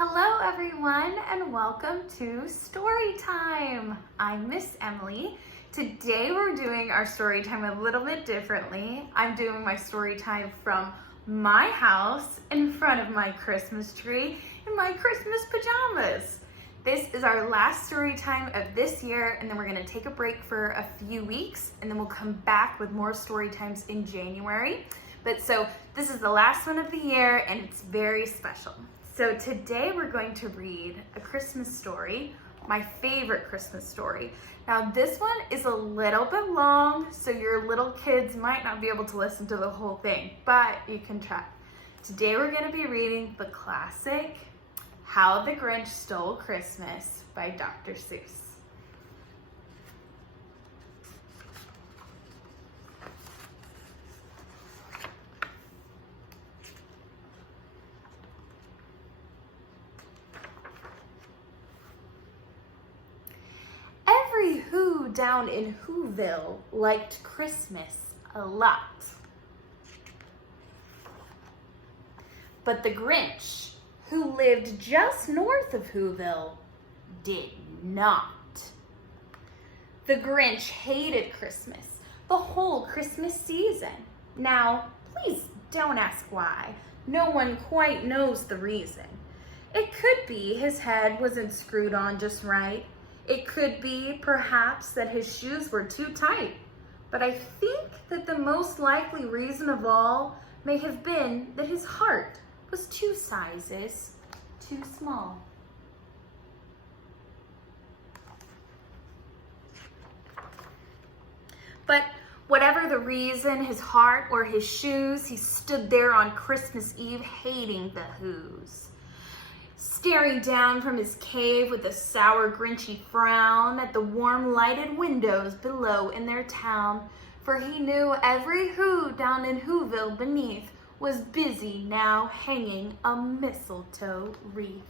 Hello everyone and welcome to Story Time. I'm Miss Emily. Today we're doing our story time a little bit differently. I'm doing my story time from my house in front of my Christmas tree in my Christmas pajamas. This is our last story time of this year, and then we're going to take a break for a few weeks, and then we'll come back with more story times in January. So this is the last one of the year, and it's very special. So today we're going to read a Christmas story, my favorite Christmas story. Now this one is a little bit long, so your little kids might not be able to listen to the whole thing, but you can try. Today we're going to be reading the classic How the Grinch Stole Christmas by Dr. Seuss. Every Who down in Whoville liked Christmas a lot. But the Grinch, who lived just north of Whoville, did not. The Grinch hated Christmas, the whole Christmas season. Now, please don't ask why. No one quite knows the reason. It could be his head wasn't screwed on just right. It could be, perhaps, that his shoes were too tight. But I think that the most likely reason of all may have been that his heart was 2 sizes too small. But whatever the reason, his heart or his shoes, he stood there on Christmas Eve hating the Whos. Staring down from his cave with a sour, grinchy frown at the warm, lighted windows below in their town, for he knew every Who down in Whoville beneath was busy now hanging a mistletoe wreath.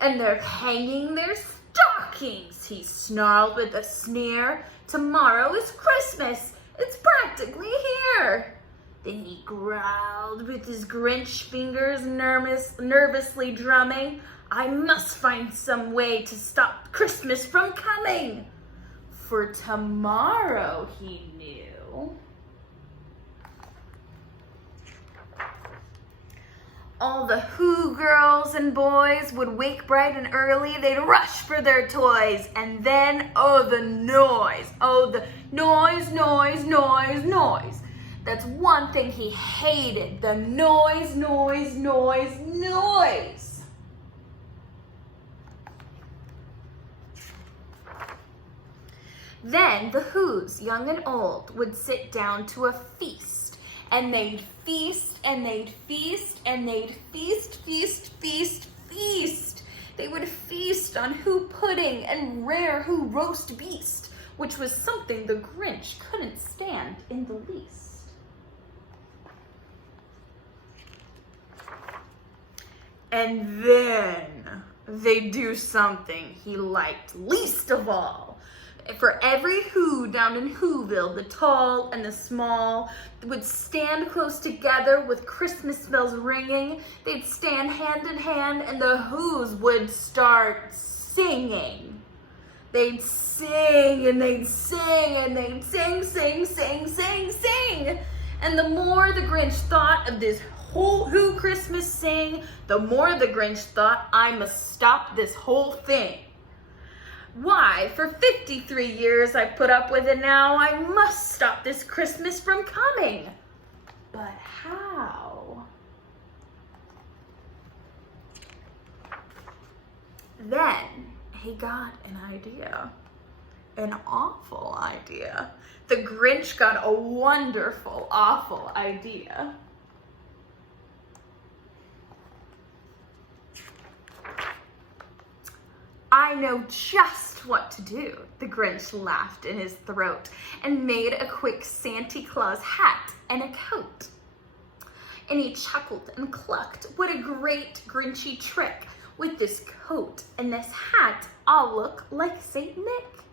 And they're hanging their stockings, he snarled with a sneer. Tomorrow is Christmas, it's practically here. Then he growled with his Grinch fingers nervously drumming. I must find some way to stop Christmas from coming. For tomorrow, he knew, all the Who girls and boys would wake bright and early. They'd rush for their toys. And then, oh, the noise. Oh, the noise, noise, noise, noise. That's one thing he hated, the noise, noise, noise, noise. Then the Whos, young and old, would sit down to a feast. And they'd feast, and they'd feast, and they'd feast, feast, feast, feast. They would feast on Who pudding and rare Who roast beast, which was something the Grinch couldn't stand in the least. And then they'd do something he liked least of all. For every Who down in Whoville, the tall and the small, would stand close together with Christmas bells ringing. They'd stand hand in hand, and the Whos would start singing. They'd sing, and they'd sing, and they'd sing, sing, sing, sing, sing. And the more the Grinch thought of this whole Who Christmas sing, the more the Grinch thought, I must stop this whole thing. Why, for 53 years I've put up with it now, I must stop this Christmas from coming. But how? Then he got an idea. An awful idea. The Grinch got a wonderful, awful idea. I know just what to do, the Grinch laughed in his throat and made a quick Santa Claus hat and a coat. And he chuckled and clucked, what a great Grinchy trick. With this coat and this hat, I'll look like Saint Nick.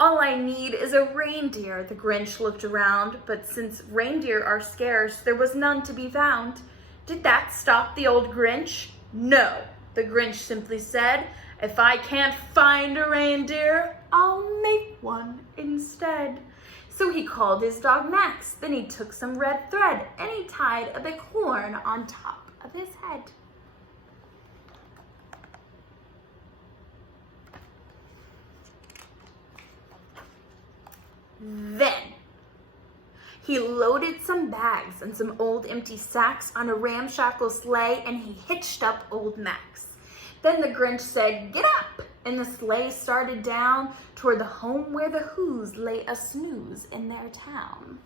All I need is a reindeer, the Grinch looked around, but since reindeer are scarce, there was none to be found. Did that stop the old Grinch? "No," the Grinch simply said. "If I can't find a reindeer, I'll make one instead." So he called his dog Max. Then he took some red thread and he tied a big horn on top of his head. Then he loaded some bags and some old empty sacks on a ramshackle sleigh and he hitched up old Max. Then the Grinch said, "Get up!" and the sleigh started down toward the home where the Who's lay a snooze in their town.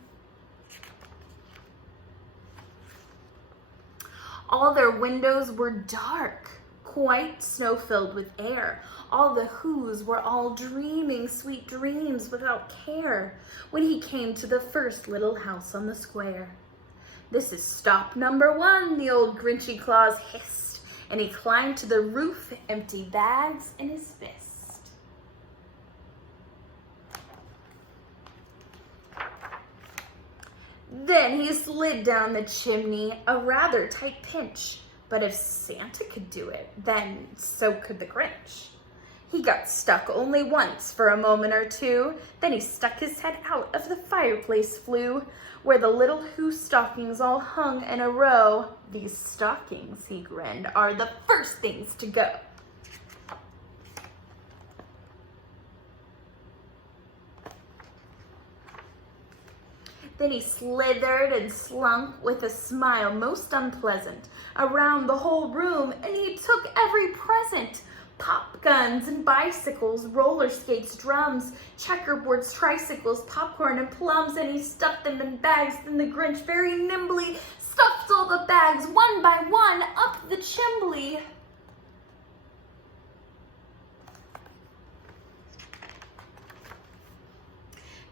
All their windows were dark, quite snow-filled with air. All the Who's were all dreaming sweet dreams without care when he came to the first little house on the square. "This is stop number 1, the old Grinchy Claus hissed, and he climbed to the roof, empty bags in his fist. Then he slid down the chimney, a rather tight pinch. But if Santa could do it, then so could the Grinch. He got stuck only once for a moment or two, then he stuck his head out of the fireplace flue, where the little Who stockings all hung in a row. "These stockings," he grinned, "are the first things to go." Then he slithered and slunk with a smile most unpleasant around the whole room, and he took every present. Pop guns and bicycles, roller skates, drums, checkerboards, tricycles, popcorn and plums, and he stuffed them in bags. Then the Grinch very nimbly stuffed all the bags one by one up the chimney.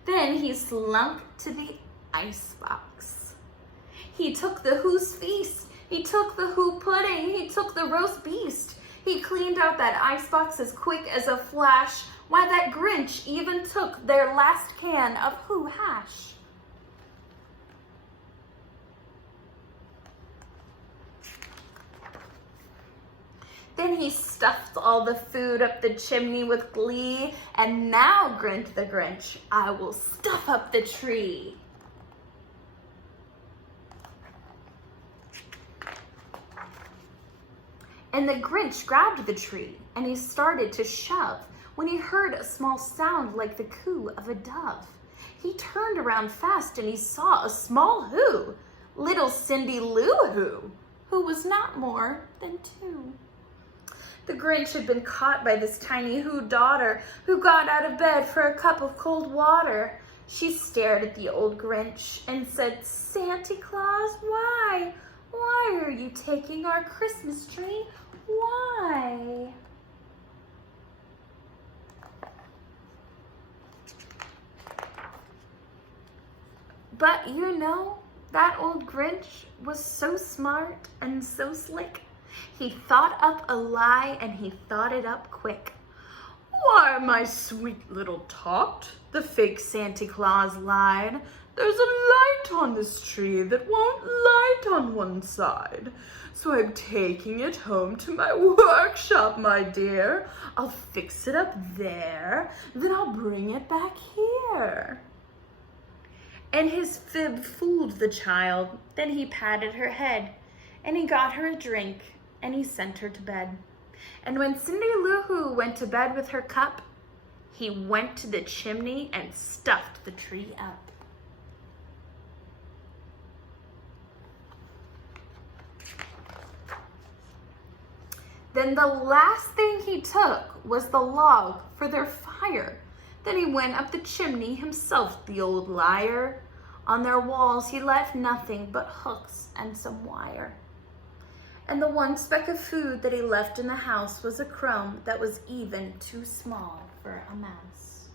Then he slunk to the icebox. He took the Who's feast, he took the Who pudding, he took the roast beast. He cleaned out that icebox as quick as a flash. Why, that Grinch even took their last can of Who hash. Then he stuffed all the food up the chimney with glee. "And now," grinned the Grinch, "I will stuff up the tree." And the Grinch grabbed the tree and he started to shove when he heard a small sound like the coo of a dove. He turned around fast and he saw a small Who, little Cindy Lou who was not more than 2. The Grinch had been caught by this tiny Who daughter who got out of bed for a cup of cold water. She stared at the old Grinch and said, "Santa Claus, why? Why are you taking our Christmas tree? Why?" But you know, that old Grinch was so smart and so slick. He thought up a lie and he thought it up quick. "Why, my sweet little tot," the fake Santa Claus lied, "there's a light on this tree that won't light on one side. So I'm taking it home to my workshop, my dear. I'll fix it up there, then I'll bring it back here." And his fib fooled the child. Then he patted her head and he got her a drink and he sent her to bed. And when Cindy Lou Who went to bed with her cup, he went to the chimney and stuffed the tree up. Then the last thing he took was the log for their fire. Then he went up the chimney himself, the old liar. On their walls he left nothing but hooks and some wire. And the one speck of food that he left in the house was a crumb that was even too small for a mouse.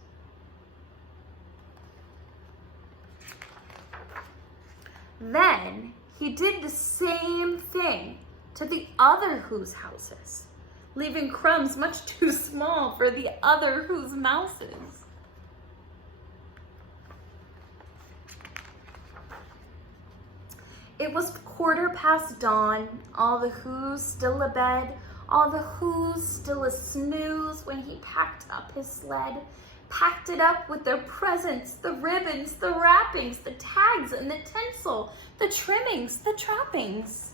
Then he did the same thing to the other Who's houses, leaving crumbs much too small for the other Who's mouses. It was dawn, all the who's still abed, all the who's still a snooze when he packed up his sled. Packed it up with the presents, the ribbons, the wrappings, the tags and the tinsel, the trimmings, the trappings.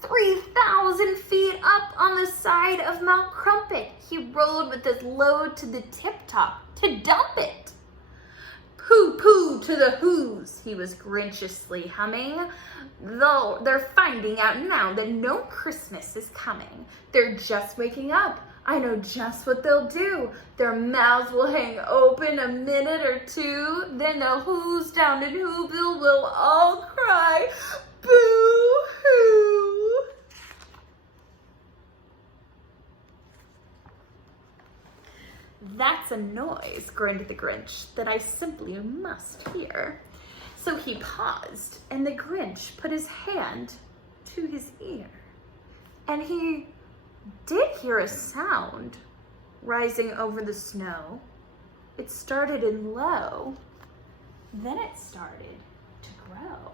"3,000 feet up on the side of Mount Crumpet, he rode with his load to the tip-top to dump it. Pooh-pooh to the who's," he was grinchiously humming. "Though they're finding out now that no Christmas is coming. They're just waking up. I know just what they'll do. Their mouths will hang open a minute or two. Then the who's down in Whoville will all cry, boo-hoo." "That's a noise," grinned the Grinch, "that I simply must hear." So he paused, and the Grinch put his hand to his ear. And he did hear a sound rising over the snow. It started in low, then it started to grow.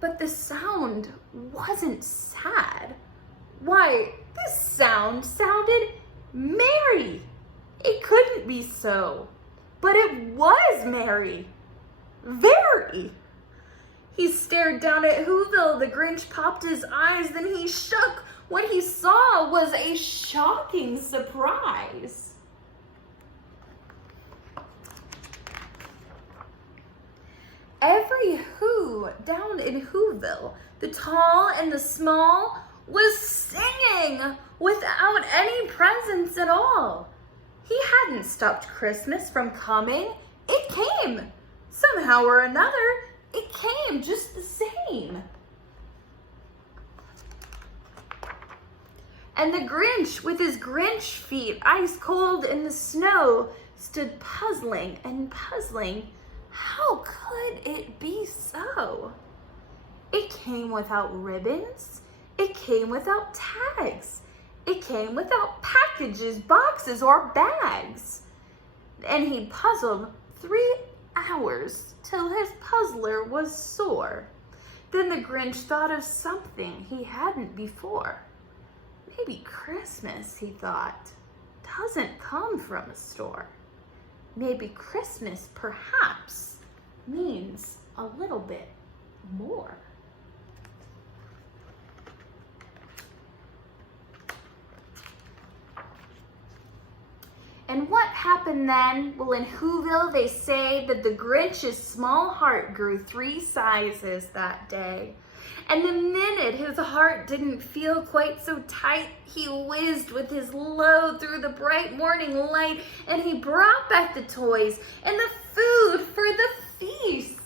But the sound wasn't sad. Why, this sound sounded merry. It couldn't be so, but it was merry. Very. He stared down at Whoville. The Grinch popped his eyes, then he shook. What he saw was a shocking surprise. Every who down in Whoville, the tall and the small, was singing without any presents at all. He hadn't stopped Christmas from coming. It came. Somehow or another, it came just the same. And the Grinch, with his Grinch feet ice cold in the snow, stood puzzling and puzzling. How could it be so? It came without ribbons. It came without tags. It came without packages, boxes, or bags. And he puzzled 3 hours till his puzzler was sore. Then the Grinch thought of something he hadn't before. Maybe Christmas, he thought, doesn't come from a store. Maybe Christmas, perhaps, means a little bit more. And what happened then? Well, in Whoville, they say that the Grinch's small heart grew 3 sizes that day. And the minute his heart didn't feel quite so tight, he whizzed with his load through the bright morning light, and he brought back the toys and the food for the feast.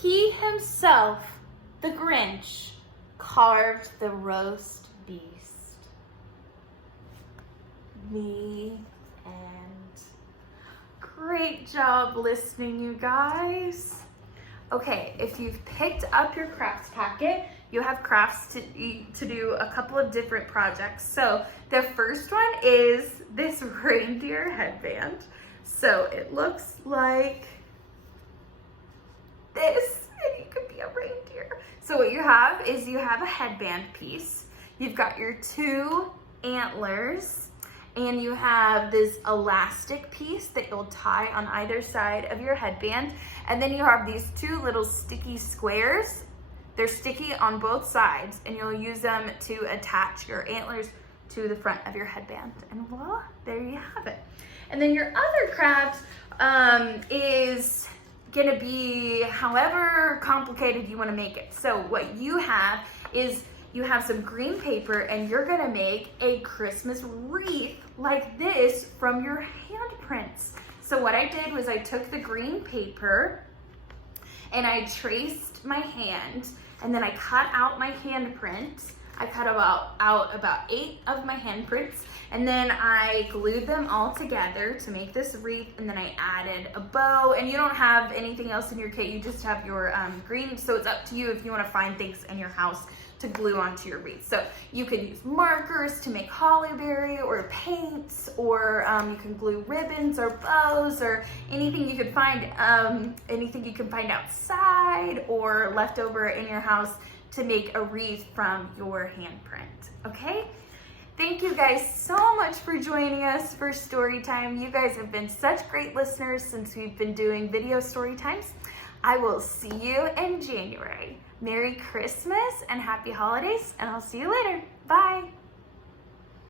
He himself, the Grinch, carved the roast beast. The end. Great job listening, you guys. Okay, if you've picked up your crafts packet, you have crafts to do a couple of different projects. So the first one is this reindeer headband. So it looks like this, and you could be a reindeer. So what you have is you have a headband piece. You've got your 2 antlers, and you have this elastic piece that you'll tie on either side of your headband. And then you have these 2 little sticky squares. They're sticky on both sides, and you'll use them to attach your antlers to the front of your headband. And voila, there you have it. And then your other craft is gonna be however complicated you wanna make it. So what you have is you have some green paper, and you're gonna make a Christmas wreath like this from your handprints. So what I did was I took the green paper and I traced my hand, and then I cut out my handprint I cut out about 8 of my handprints, and then I glued them all together to make this wreath, and then I added a bow. And you don't have anything else in your kit, you just have your green, so it's up to you if you want to find things in your house to glue onto your wreath. So you could use markers to make holly berry, or paints, or you can glue ribbons or bows, or anything you could find outside or left over in your house to make a wreath from your handprint. Okay? Thank you guys so much for joining us for story time. You guys have been such great listeners since we've been doing video story times. I will see you in January. Merry Christmas and happy holidays, and I'll see you later. Bye.